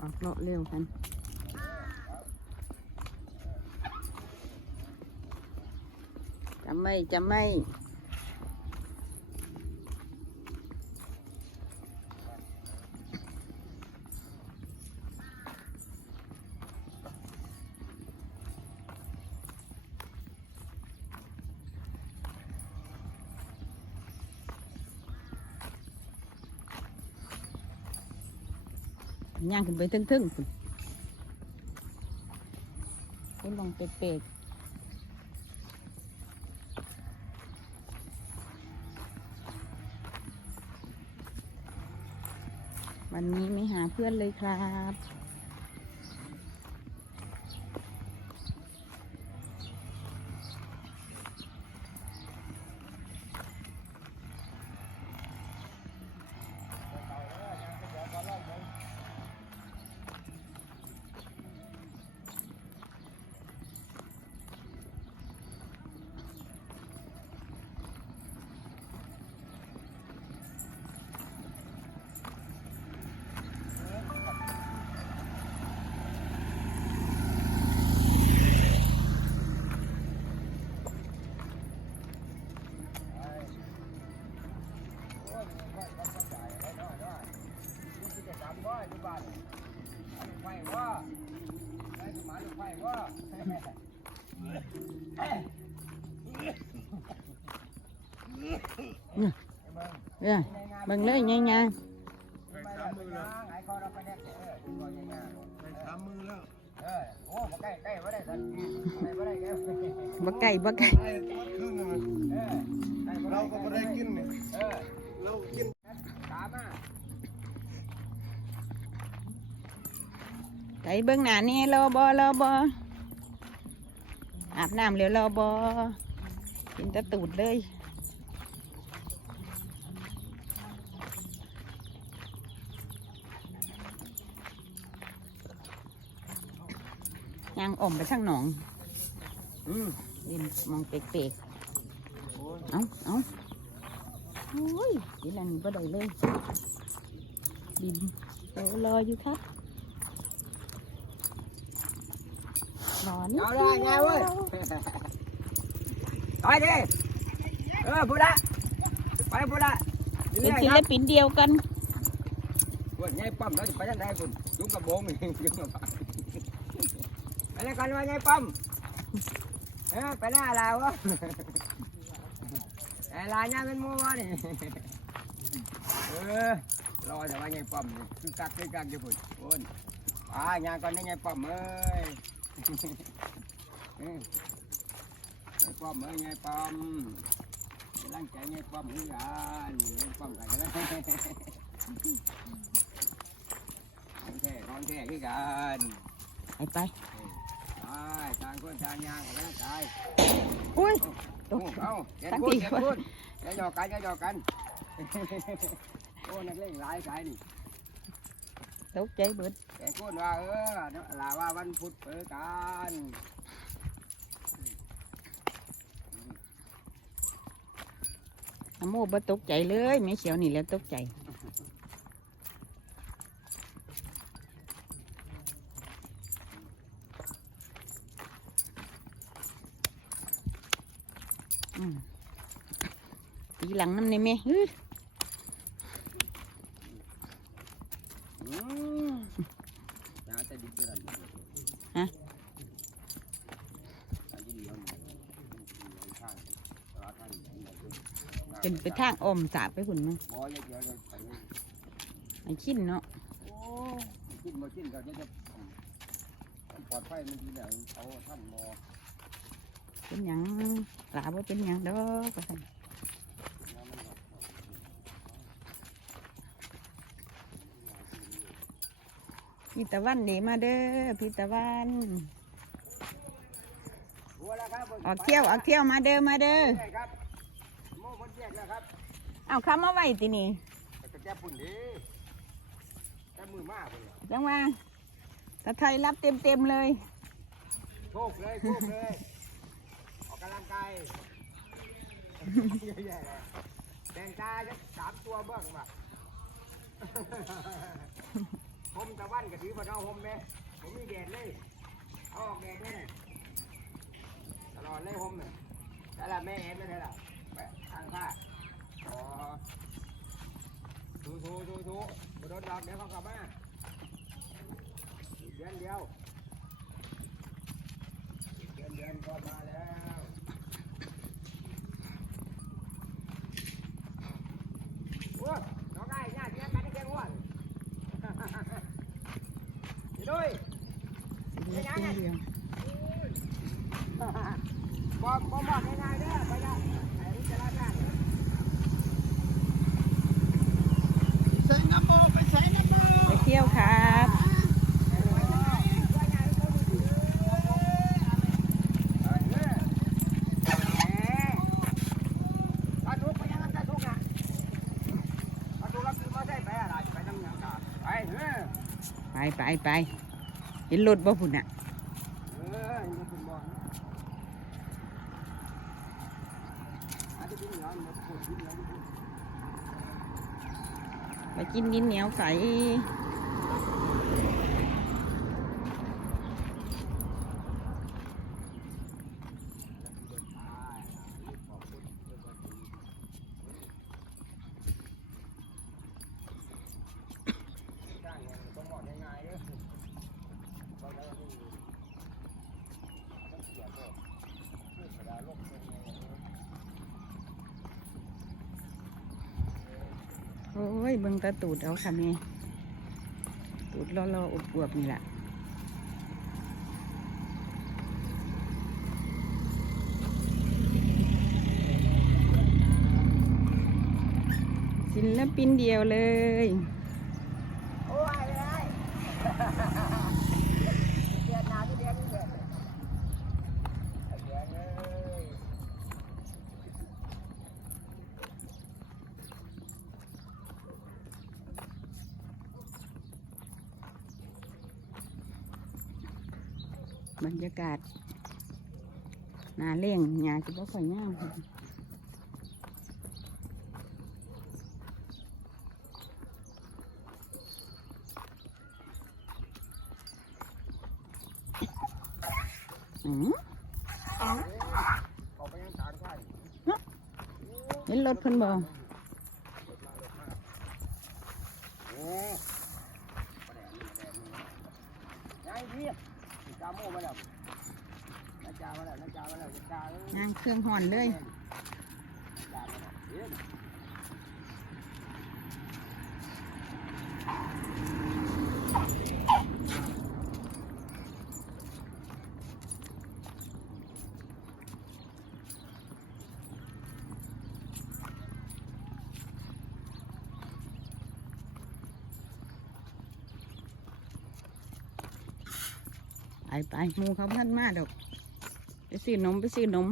ออกเลาะเร็วกันจะไม่จะไม่ ย่างขึ้นไปทึ่งๆคุณคุณลองเป็ดๆวันนี้ไม่หาเพื่อนเลยครับ เนี่ยเบิ่งเลยไงไง ไปสามมือแล้วไปสามมือแล้ว บ่ไก่บ่ไก่ ไอ้ตัวครึ่งนึงเราก็ไม่ได้กินเนี่ยเรากิน ไก่เบิ่งหน้านี่รอบอรอบออาบน้ำเร็วรอบอกินแตะตูดเลยยางอ่อมไปทางหนองอืมดินมองเปรกๆ เอาเอาโอ้ยดินอันนี้บ่ได้เลยดินโอ้รออยู่ครับ รอนี่เอาได้ไงเว้ยไปดิเออพูดละไปพูดละเป็นศิลปินเดียวกันพูดไงปั๊มเราจะไปยังไงคุณยุ่งกับโบงนี่ยุ่งกับปั๊มไปแล้วกันว่าไงปั๊มเออไปหน้าลาวะแต่ลาเนี่ยเป็นมัวนี่เออรอแต่ว่าไงปั๊มนี่คือกักคือกักอยู่พุ่นพุ่นอ่างานก่อนนี่ไงปั๊มเอ้ย เออไงปั๊มเอ้ยไงปั๊มร่างใจไงป้อมเหมือนกันไงป้อมกันแล้วของแท้ของแท้คือกันไปไปไปต่างคนต่างยางกันตายอุ้ยโอ้เอาเจ็ดพูดเจ็ดพูดอย่าหยอกกันอย่าหยอกกันโอ้นักเล่นหลายสายนี่ ตกใจเบิดแต่พูดว่าเออลาว่าวันพุธเปิดกันน้ำโมบ่ตกใจเลยแม่เขียวนี่แหล้วตกใจอืมตีหลังน้ำในแม่อื้อ อืมยาจะดีเกิน ฮะ เป็นไปทางอมสาบไปหุ่นมั้งไอ้ชิ้นเนาะโอ้นมากินก็จะปลอดภัยมันทีเดียวเอาท่านมอเป็นหยังหลาบ่เป็นหยังดอกว่าซั่นพี่ตะวันเดมาเด้อพี่ตะวันออกเที่ยวออกเที่ยวมาเด้อมาเด้อ กแล้วครับเอาคำมาไว้ที่นี่แต่แก้ปุ่นดีแก้มือมากเลยจังว่าตะไทยรับเต็มเต็มๆเลยโชคเลยโชคเลยออกกำลังกายแย่ๆเลยแดงตาจะสามตัวเบื้องมาผมตะวันกับถือพอดเอาผมไหมผมมีแดดเลยเอาออกแดดเลยตลอดเลยผมเนี่ยแต่ละแม่เอ็นไม่ใช่หรอไปทางผ้าอ๋อถูถูถูถูบโดนดอกเดี๋ยวเขากลับมาอีกเดือนเดียวอีกเดือนเดือนก็มาแล้วโอ้ยน้องไอ้เนี่ยเสียกันได้แค่หัวนี่ด้วย สิเหลือเป็นเดียว บอกบอกบอกง่ายๆเด้อไปละไอ้นี่จะรับงาน ใส่น้ำโมไปใส่น้ำโม ไปเที่ยวครับ ไปไปไปเห็นรถบ่พุ่นอะไปกินดินเหนียวใสโอ้ ยเบิ่งตะตูดเอาค่ะแม่ตูดรอรอๆอวบๆนี่แหละศิลปินเดียวเลย โอ้ยเลยเดือนหนาที่เดือนนี้เดือนเดือนเลย บรรยากาศหนาเล่งหยาจะบ่ค่อยงามค่ะอืมออกไปยังสารใช่เห็นรถเพิ่นบ่ โอ้ยังพี่จาโม่มาแล้วน้าจามาแล้วน้าจามาแล้วน้าจาเล ยยางเครื่องห่อนเลยไปไปมูเขาพันมาดอก ไปซื้อนมไปซื้อนม